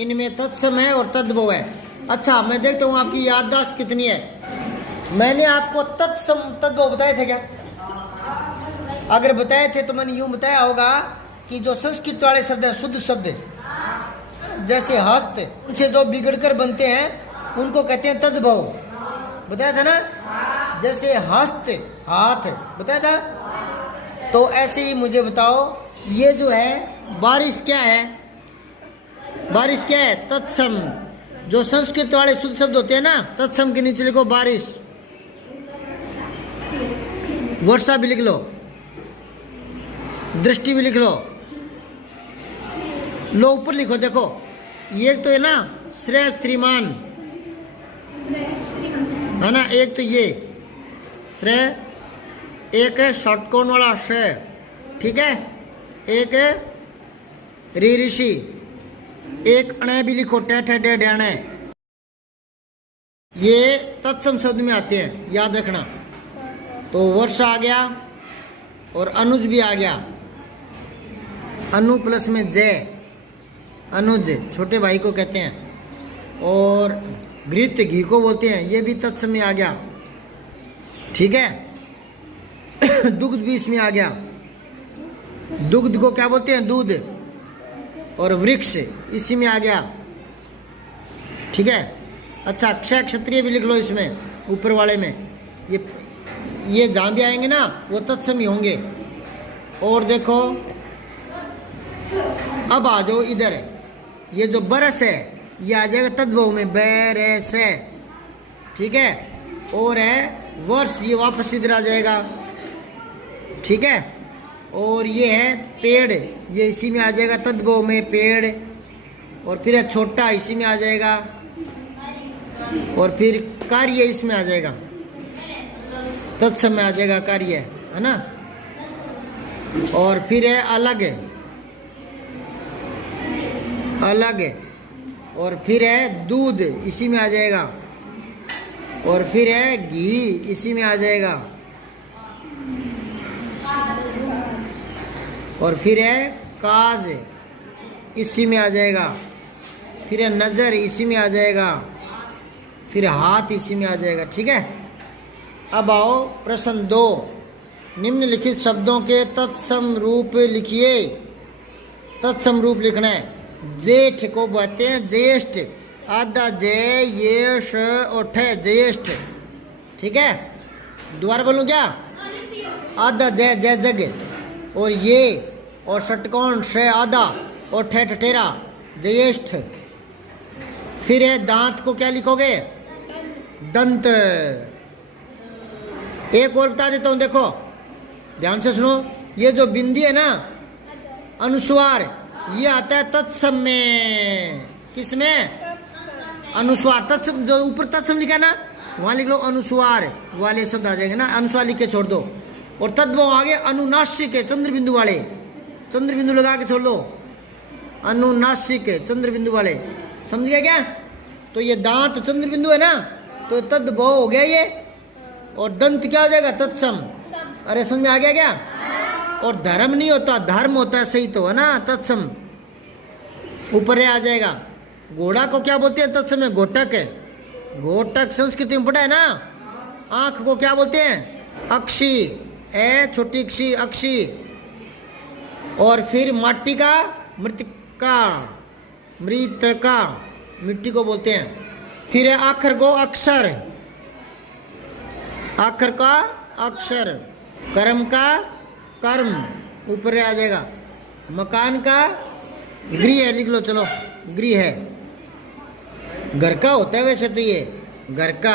इनमें तत्सम है और तद्भव है। अच्छा, मैं देखता हूँ आपकी याददाश्त कितनी है। मैंने आपको तत्सम तद्भव बताए थे क्या? अगर बताए थे तो मैंने यूं बताया होगा कि जो संस्कृत वाले शब्द हैं, शुद्ध शब्द, जैसे हस्त, उनसे जो बिगड़कर बनते हैं उनको कहते हैं तद्भव। बताया था ना? जैसे हस्त, हाथ, बताया था। तो ऐसे ही मुझे बताओ, ये जो है बारिश क्या है? बारिश क्या है? तत्सम। जो संस्कृत वाले शुद्ध शब्द होते हैं ना, तत्सम के नीचे लिखो बारिश। वर्षा भी लिख लो, दृष्टि भी लिख लो ऊपर लिखो। देखो, ये तो है ना श्रेय श्रीमान, है ना। एक तो ये श्रेय, एक है षटकोण वाला श्रेय, ठीक है। एक है ऋ ऋषि, एक अणे भी लिखो, टे ठे डे डे। ये तत्सम शब्द में आते हैं, याद रखना। तो वर्षा आ गया और अनुज भी आ गया। अनु प्लस में जय, अनुज छोटे भाई को कहते हैं। और घृत घी को बोलते हैं, ये भी तत्सम में आ गया, ठीक है। दुग्ध भी इसमें आ गया। दुग्ध को क्या बोलते हैं? दूध। और वृक्ष इसी में आ गया, ठीक है। अच्छा, क्षय क्षत्रिय भी लिख लो इसमें, ऊपर वाले में। ये जहाँ भी आएंगे ना वो तत्सम ही होंगे। और देखो, अब आ जाओ इधर, ये जो बरस है ये आ जाएगा तद्भव में, बैरस है, ठीक है। और है वर्ष, ये वापस इधर आ जाएगा, ठीक है। और ये है पेड़, ये इसी में आ जाएगा तद्भव में, पेड़। और फिर है छोटा, इसी में आ जाएगा। और फिर कार्य इसमें आ जाएगा, तत्सम में आ जाएगा कार्य, है ना। और फिर है अलग, अलग। और फिर है दूध, इसी में आ जाएगा। और फिर है घी, इसी में आ जाएगा। और फिर है काज, इसी में आ जाएगा। फिर है नज़र, इसी में आ जाएगा। फिर हाथ, इसी में आ जाएगा, ठीक है। अब आओ प्रश्न 2, निम्नलिखित शब्दों के तत्सम रूप लिखिए। तत्सम रूप लिखना है। जेठ को कहते हैं ज्येष्ठ, आधा जय ये श और ठे, ज्येष्ठ, ठीक है। दोबारा बोलूं क्या? आधा जय जय जग, और ये और षटकोण श आधा और ठे ठठेरा, ज्येष्ठ। फिर है दांत को क्या लिखोगे? दंत। एक और बता देता हूं, देखो ध्यान से सुनो। ये जो बिंदी है ना, अनुस्वार, ये आता है तत्सम में। किसमें? अनुस्वार। तत्सम, जो ऊपर तत्सम लिखा है ना, वहां लिख लो अनुस्वार वाले शब्द आ जाएंगे ना, अनुस्वार लिख के छोड़ दो। और तद्भव आगे अनुनासिक है, चंद्र बिंदु वाले, चंद्र बिंदु लगा के छोड़ दो। अनुनासिक है, चंद्र बिंदु वाले, समझ गया क्या? तो ये दांत चंद्र बिंदु है ना, तो तद्भव हो गया ये। और दंत क्या हो जाएगा? तत्सम। अरे समझ में आ गया क्या? और धर्म नहीं होता, धर्म होता है, सही तो है ना, तत्सम ऊपर आ जाएगा। घोड़ा को क्या बोलते हैं तत्सम में? घोटक है। घोटक संस्कृति में पढ़ा है ना। आंख को क्या बोलते हैं? अक्षी, ए छोटी क्षी, अक्षी। और फिर माटी का मृतिका, मृतिका, मिट्टी को बोलते हैं। फिर है आखर को अक्षर, आखर का अक्षर। कर्म का कर्म, ऊपर आ जाएगा। मकान का गृह है, लिख लो, चलो गृह है। घर का होता है वैसे तो ये, घर का।